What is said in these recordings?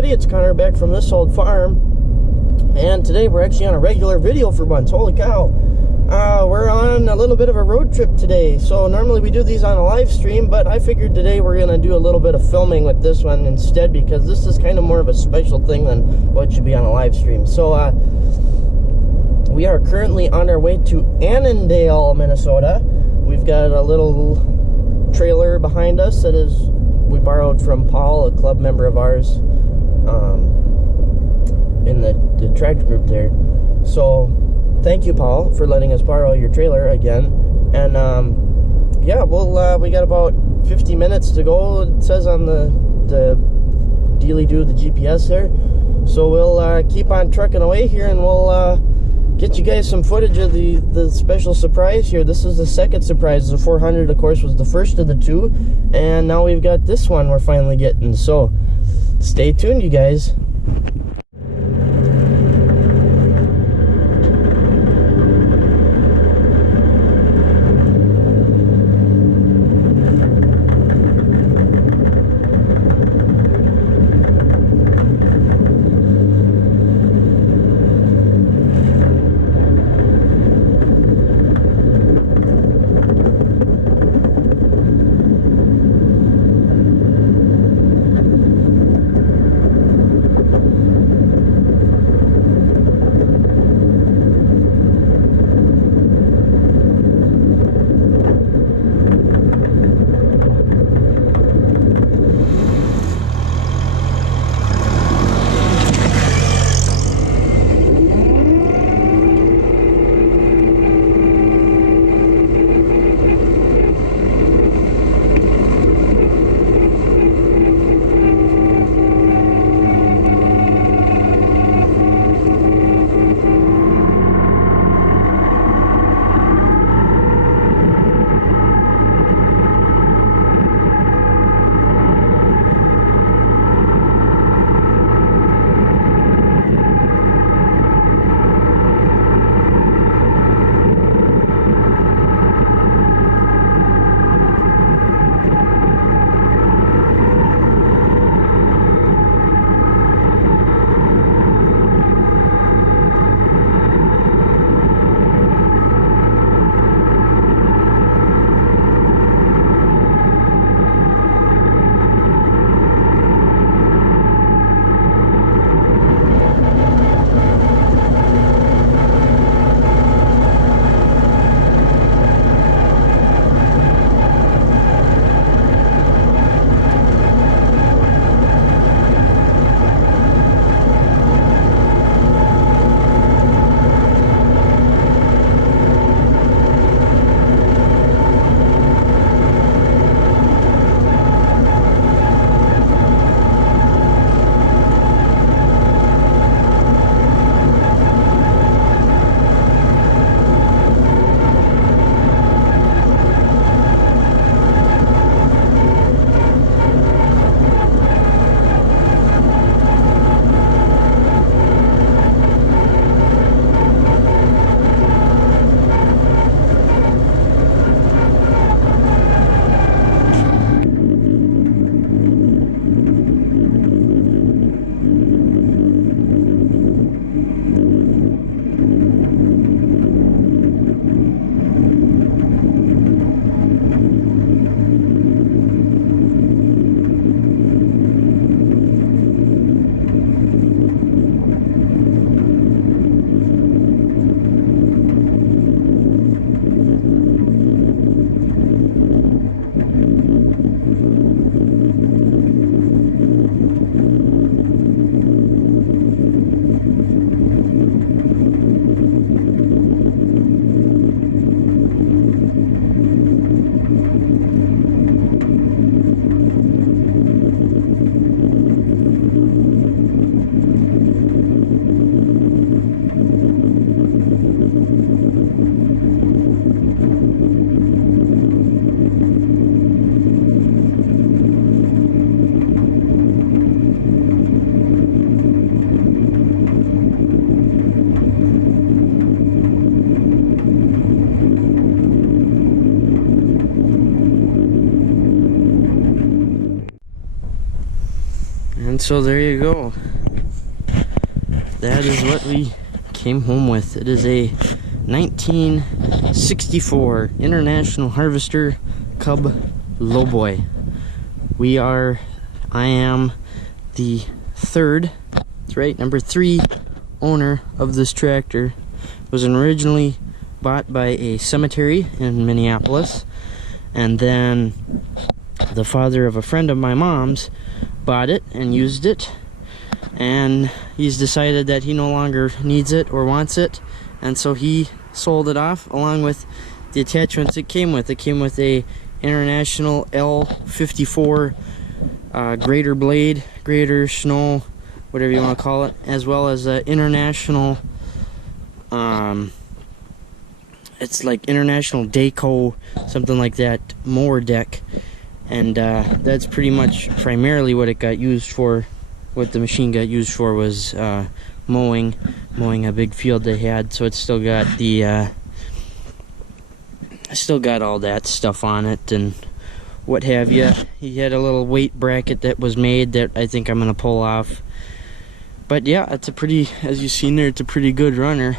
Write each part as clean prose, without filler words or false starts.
everybody, it's Connor back from This Old Farm, and today we're actually on a regular video for once. Holy cow. We're on a little bit of a road trip today. So normally we do these on a live stream, but I figured today we're going to do a little bit of filming with this one instead, because this is kind of more of a special thing than what should be on a live stream. So we are currently on our way to Annandale, Minnesota. We've got a little trailer behind us that is we borrowed from Paul, a club member of ours, in the tractor group there. So thank you, Paul, for letting us borrow your trailer again. And yeah, we got about 50 minutes to go, it says on the dealy-do, the GPS there. So we'll keep on trucking away here, and we'll get you guys some footage of the special surprise here. This is the second surprise. The 400, of course, was the first of the two, and now we've got this one we're finally getting. So stay tuned, you guys. And so there you go. That is what we came home with. It is a 1964 International Harvester Cub Lowboy. I am the third, that's right, number 3 owner of this tractor. It was originally bought by a cemetery in Minneapolis, and then the father of a friend of my mom's bought it and used it, and he's decided that he no longer needs it or wants it, and so he sold it off along with the attachments it came with. It came with a International L54 grader blade, grader, snow, whatever you want to call it, as well as a International it's like International Dayco, something like that, mower deck. And that's pretty much primarily what it got used for. What the machine got used for was mowing a big field they had. So it's still got the all that stuff on it and what have you. He had a little weight bracket that was made that I think I'm gonna pull off. But yeah, it's a pretty, as you've seen there, it's a pretty good runner.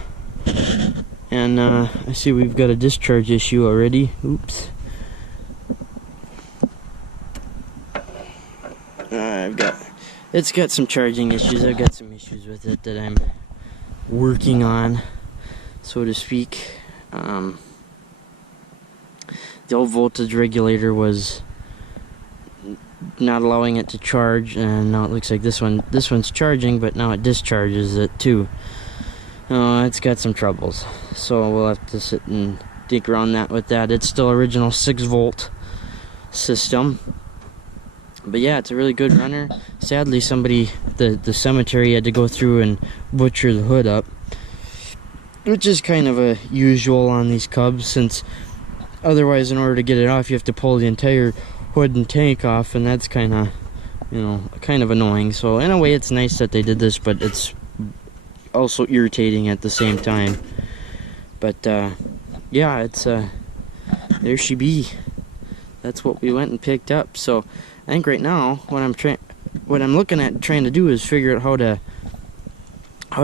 And I see we've got a discharge issue already. Oops. It's got some charging issues. I've got some issues with it that I'm working on, so to speak. The old voltage regulator was not allowing it to charge, and now it looks like this one's charging, but now it discharges it too. It's got some troubles, so we'll have to sit and dig around that with that. It's still original 6-volt system. But yeah, it's a really good runner. Sadly, the cemetery had to go through and butcher the hood up, which is kind of a usual on these Cubs, since otherwise in order to get it off you have to pull the entire hood and tank off, and that's kind of, kind of annoying. So in a way it's nice that they did this, but it's also irritating at the same time. But yeah, it's there she be. That's what we went and picked up. So I think right now what I'm looking at trying to do is figure out how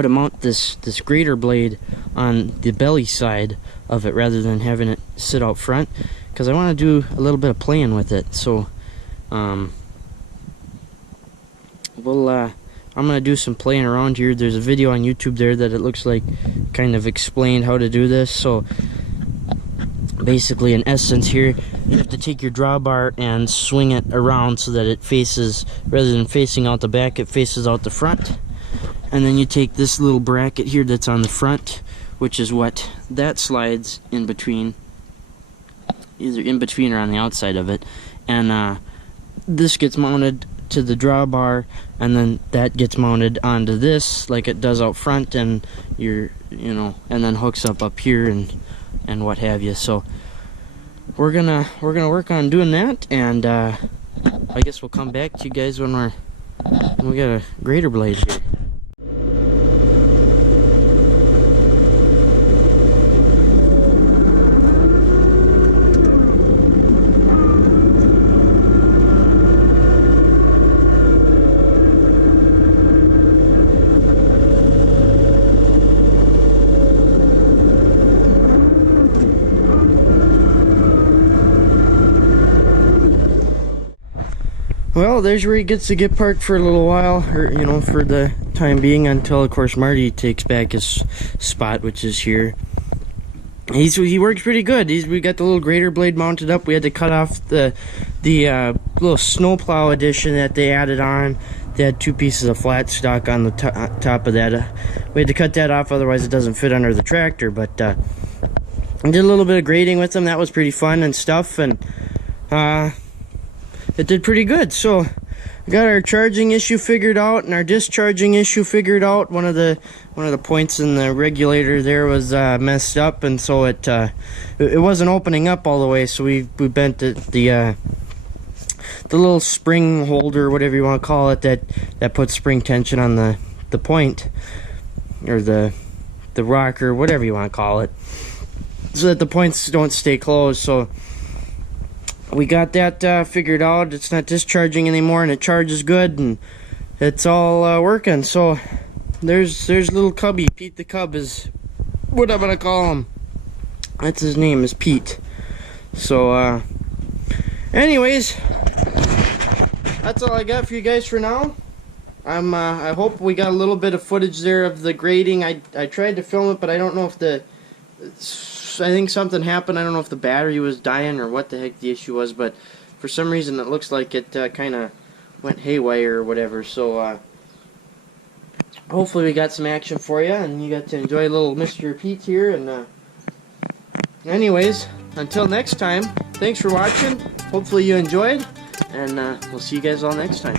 to mount this grater blade on the belly side of it rather than having it sit out front, because I want to do a little bit of playing with it. So I'm gonna do some playing around here. There's a video on YouTube there that it looks like kind of explained how to do this. So basically, in essence here, you have to take your drawbar and swing it around so that it faces, rather than facing out the back, it faces out the front. And then you take this little bracket here that's on the front, which is what that slides in between, either in between or on the outside of it. And this gets mounted to the drawbar, and then that gets mounted onto this like it does out front, and and then hooks up here and what have you. So we're gonna work on doing that, and I guess we'll come back to you guys when we got a grater blade here. Well, there's where he gets to get parked for a little while, or for the time being, until of course Marty takes back his spot, which is here. He works pretty good. We got the little grater blade mounted up. We had to cut off the little snowplow edition that they added on. They had 2 pieces of flat stock on the top of that. We had to cut that off, otherwise it doesn't fit under the tractor. But I did a little bit of grading with them. That was pretty fun and stuff, and it did pretty good. So we got our charging issue figured out and our discharging issue figured out. One of the points in the regulator there was messed up, and so it wasn't opening up all the way. So we bent the little spring holder, whatever you want to call it, that puts spring tension on the point, or the rocker, whatever you want to call it, so that the points don't stay closed. So we got that figured out. It's not discharging anymore, and it charges good, and it's all working. So there's little Cubby. Pete the Cub is what I'm gonna call him. That's his name, is Pete. So anyways, that's all I got for you guys for now. I hope we got a little bit of footage there of the grading. I tried to film it, but I don't know if I think something happened. I don't know if the battery was dying or what the heck the issue was, but for some reason it looks like it kind of went haywire or whatever. So hopefully we got some action for you, and you got to enjoy a little Mr. Pete here. And anyways, until next time, thanks for watching. Hopefully you enjoyed, and we'll see you guys all next time.